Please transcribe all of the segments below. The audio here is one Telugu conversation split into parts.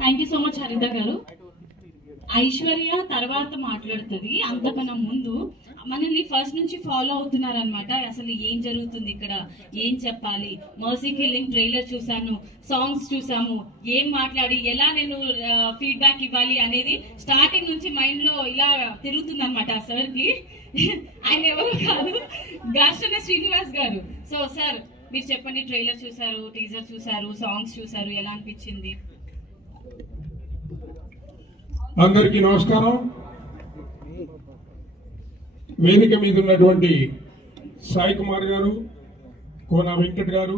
థ్యాంక్ యూ సో మచ్ హరిత గారు. ఐశ్వర్య తర్వాత మాట్లాడుతుంది. అంతకన్నా ముందు మనల్ని ఫస్ట్ నుంచి ఫాలో అవుతున్నారనమాట. అసలు ఏం జరుగుతుంది ఇక్కడ, ఏం చెప్పాలి, మర్సీ కిల్లింగ్ ట్రైలర్ చూసాను, సాంగ్స్ చూసాము, ఏం మాట్లాడి ఎలా నేను ఫీడ్బ్యాక్ ఇవ్వాలి అనేది స్టార్టింగ్ నుంచి మైండ్ లో ఇలా తిరుగుతుంది అనమాట. సార్ కి ఆయన ఎవరు కాదు, ఘర్షణ శ్రీనివాస్ గారు. సో సార్ మీరు చెప్పండి, ట్రైలర్ చూసారు, టీజర్ చూసారు, సాంగ్స్ చూసారు, ఎలా అనిపించింది? అందరికీ నమస్కారం. వేదిక మీద ఉన్నటువంటి సాయి కుమార్ గారు, కోన వెంకట్ గారు,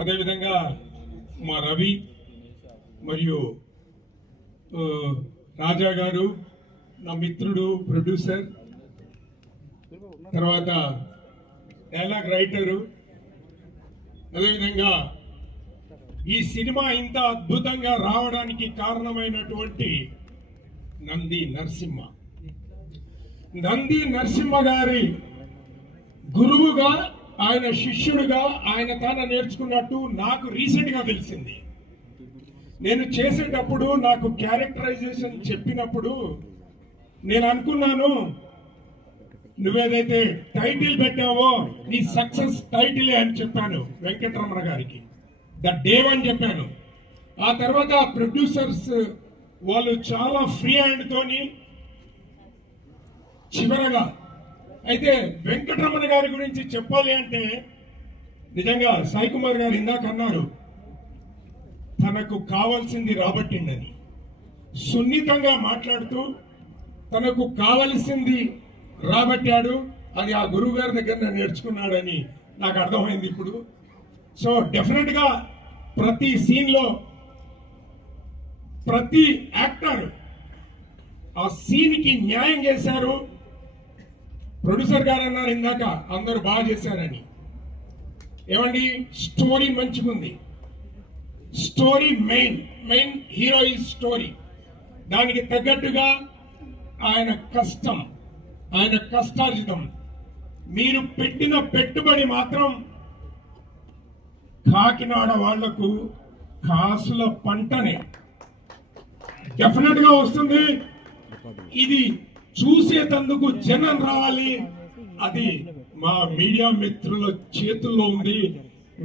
అదేవిధంగా మా రవి మరియు రాజా గారు, నా మిత్రుడు ప్రొడ్యూసర్, తర్వాత డైలాగ్ రైటరు, అదేవిధంగా ఈ సినిమా ఇంత అద్భుతంగా రావడానికి కారణమైనటువంటి నంది నరసింహ గారి గురువుగా, ఆయన శిష్యుడిగా ఆయన తాను నేర్చుకున్నట్టు నాకు రీసెంట్ గా తెలిసింది. నేను చేసేటప్పుడు నాకు క్యారెక్టరైజేషన్ చెప్పినప్పుడు నేను అనుకున్నాను, నువ్వేదైతే టైటిల్ పెట్టావో నీ సక్సెస్ టైటిలే అని చెప్పాను వెంకటరమణ గారికి. ద డే అని చెప్పాను. ఆ తర్వాత ప్రొడ్యూసర్స్ వాళ్ళు చాలా ఫ్రీ హ్యాండ్ తోని చివరగా అయితే వెంకటరమణ గారి గురించి చెప్పాలి అంటే నిజంగా సాయి కుమార్ గారు ఇందాక అన్నారు, తనకు కావాల్సింది రాబట్టిండని. సున్నితంగా మాట్లాడుతూ తనకు కావలసింది రాబట్టాడు. అది ఆ గురువు గారి దగ్గర నేర్చుకున్నాడని నాకు అర్థమైంది ఇప్పుడు. సో డెఫినెట్ గా ప్రతి సీన్ లో ప్రతి యాక్టర్ ఆ సీన్ కి న్యాయం చేశారు. ప్రొడ్యూసర్ గారు అన్నారు ఇందాక అందరూ బాగా చేశారని. ఏమండి, స్టోరీ మంచిగుంది. స్టోరీ మెయిన్ హీరో ఈ స్టోరీ. దానికి తగ్గట్టుగా ఆయన కష్టం, ఆయన కష్టార్జితం. మీరు పెట్టిన పెట్టుబడి మాత్రం కాకినాడ వాళ్లకు కాసుల పంటనే డెఫినెట్ గా వస్తుంది. ఇది చూసేటందుకు జనం రావాలి. అది మా మీడియా మిత్రుల చేతుల్లో ఉంది.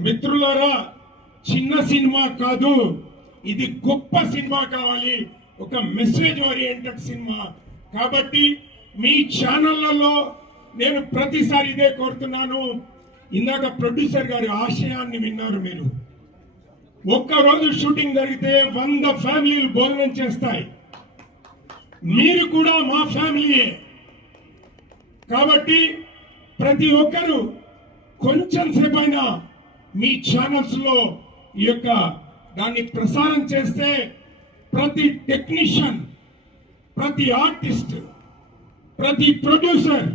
మిత్రులారా, చిన్న సినిమా కాదు, ఇది గొప్ప సినిమా కావాలి, ఒక మెసేజ్ ఓరియంటెడ్ సినిమా. కాబట్టి మీ ఛానళ్లలో నేను ప్రతిసారి ఇదే కోరుతున్నాను. ఇందాక ప్రొడ్యూసర్ గారి ఆశయాన్ని విన్నారు మీరు. ఒక్కరోజు షూటింగ్ జరిగితే 100 ఫ్యామిలీలు భోజనం చేస్తాయి. మీరు కూడా మా ఫ్యామిలీయే. కాబట్టి ప్రతి ఒక్కరు కొంచెం సేపైనా మీ ఛానల్స్ లో ఈ యొక్క దాన్ని ప్రసారం చేస్తే ప్రతి టెక్నీషియన్, ప్రతి ఆర్టిస్ట్, ప్రతి ప్రొడ్యూసర్,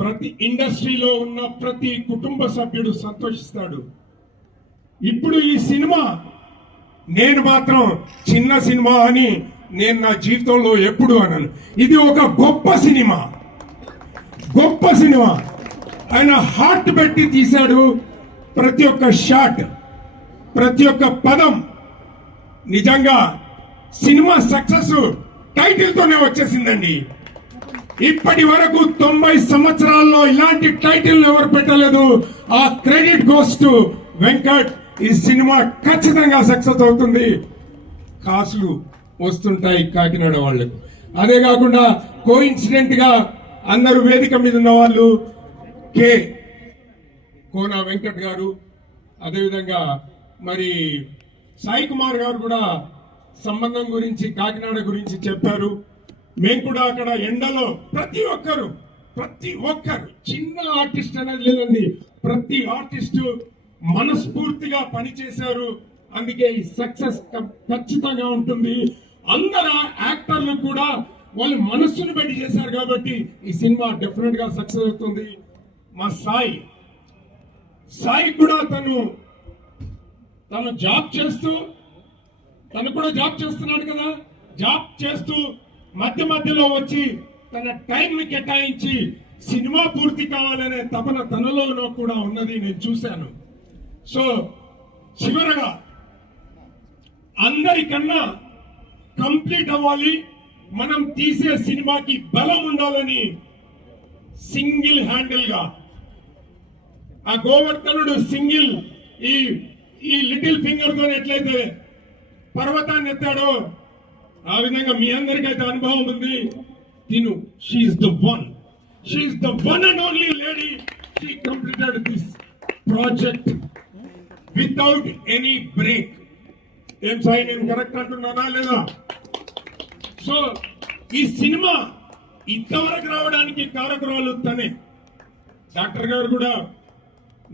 ప్రతి ఇండస్ట్రీలో ఉన్న ప్రతి కుటుంబ సభ్యుడు సంతోషిస్తాడు. ఇప్పుడు ఈ సినిమా నేను మాత్రం చిన్న సినిమా అని నేను నా జీవితంలో ఎప్పుడు అన్నాను. ఇది ఒక గొప్ప సినిమా. ఆయన హార్ట్ పెట్టి తీశాడు. ప్రతి ఒక్క షాట్, ప్రతి ఒక్క పదం. నిజంగా సినిమా సక్సెస్ టైటిల్ తోనే వచ్చేసిందండి. ఇప్పటి వరకు 90 సంవత్సరాల్లో ఇలాంటి టైటిల్ ఎవరు పెట్టలేదు. ఆ క్రెడిట్ గోస్ టు వెంకట్. ఈ సినిమా ఖచ్చితంగా సక్సెస్ అవుతుంది. కాసులు వస్తుంటాయి కాకినాడ వాళ్ళకు. అదే కాకుండా కోఇన్సిడెంట్ గా అందరూ వేదిక మీద ఉన్న వాళ్ళు కోన వెంకట్ గారు, అదేవిధంగా మరి సాయి కుమార్ గారు కూడా సంబంధం గురించి, కాకినాడ గురించి చెప్పారు. మేము కూడా అక్కడ ఎండలో ప్రతి ఒక్కరు చిన్న ఆర్టిస్ట్ అనేది లేదండి, ప్రతి ఆర్టిస్టు మనస్ఫూర్తిగా పనిచేశారు. అందుకే ఈ సక్సెస్ ఖచ్చితంగా ఉంటుంది. అందరు యాక్టర్లు కూడా వాళ్ళు మనస్సును పెట్టి చేశారు కాబట్టి ఈ సినిమా డెఫినెట్ గా సక్సెస్ అవుతుంది. మా సాయి కూడా తను జాబ్ చేస్తూ, తను కూడా జాబ్ చేస్తున్నాడు కదా, జాబ్ చేస్తూ మధ్య మధ్యలో వచ్చి తన టైం ని కేటాయించి సినిమా పూర్తి కావాలనే తపన తనలో కూడా ఉన్నది నేను చూశాను. సో చివరగా అందరికన్నా కంప్లీట్ అవ్వాలి, మనం తీసే సినిమాకి బలం ఉండాలని సింగిల్ హ్యాండిల్ గా ఆ గోవర్ధనుడు సింగిల్ ఈ లిటిల్ ఫింగర్ తో ఎట్లయితే పర్వతాన్ని ఎత్తాడో ఆ విధంగా మీ అందరికైతే అనుభవం ఉంది. తిను she's the one and only lady. She completed this project without any break. ఏం సాయి, నేను కరెక్ట్ అంటున్నానా లేదా? సో ఈ సినిమా ఇంతవరకు రావడానికి కారకురాలు తనే. డాక్టర్ గారు కూడా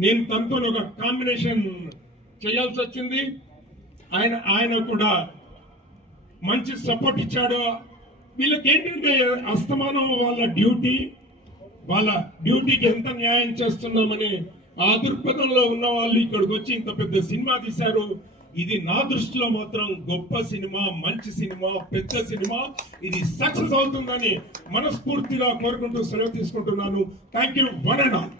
నేను తనతో ఒక కాంబినేషన్ చేయాల్సి వచ్చింది. ఆయన కూడా మంచి సపోర్ట్ ఇచ్చాడు. వీళ్ళకి ఏంటంటే అస్తమానం వాళ్ళ డ్యూటీకి ఎంత న్యాయం చేస్తున్నామని ఆ దృక్పథంలో ఉన్న వాళ్ళు ఇక్కడికి వచ్చి ఇంత పెద్ద సినిమా తీశారు. ఇది నా దృష్టిలో మాత్రం గొప్ప సినిమా, మంచి సినిమా, పెద్ద సినిమా. ఇది సక్సెస్ అవుతుందని మనస్ఫూర్తిగా కోరుకుంటూ సెలవు తీసుకుంటున్నాను. Thank you one and all.